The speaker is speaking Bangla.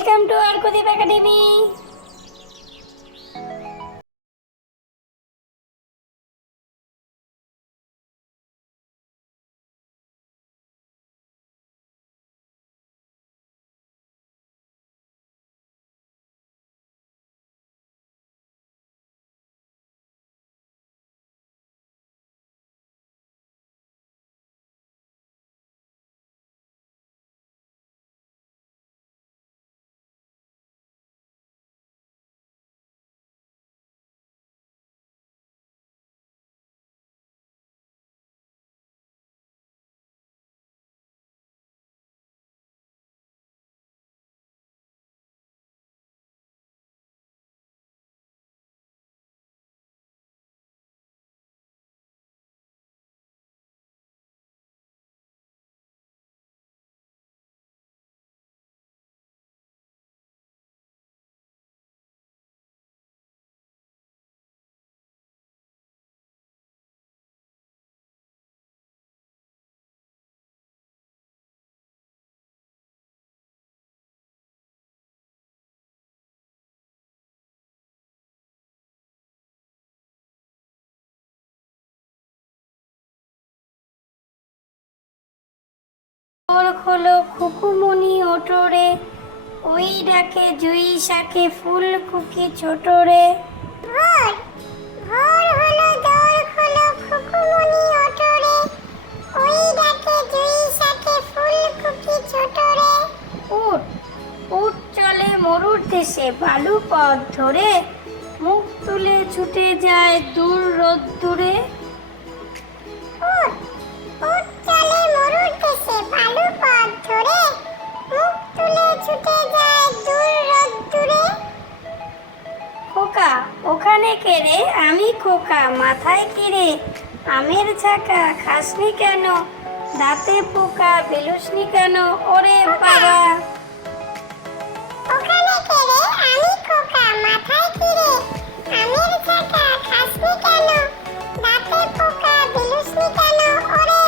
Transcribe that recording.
Welcome to Arkudeep academy. ওর খোলো খুকুমনি ওঠরে, ওই ডাকে জুই শাকে ফুলকুকি ছোটরে। ভোর ভোর হলো দোর খোলো খুকুমনি ওঠরে, ওই ডাকে জুই শাকে ফুলকুকি ছোটরে। উঠ উঠ চলে মরুর দেশে বালু পথ ধরে, মুখ তুলে ছুটে যায় দূর রোদ্দুরে। উঠ উঠ চলে মরুর দেশে বালু পথ ধরে, মুখ তুলে ছুটে যায় দূর রোদ্দুরে। খোকা ওখানে কে রে? আমি খোকা। মাথায় কি রে? আমের ছাকা। খাসনি কেন? দাঁতে পোকা। বেলুসনি কেন? ওরে বাবা। ওখানে কে রে? আমি খোকা। মাথায় কি রে? আমের ছাকা। খাসনি কেন? দাঁতে পোকা। বেলুসনি কেন? ওরে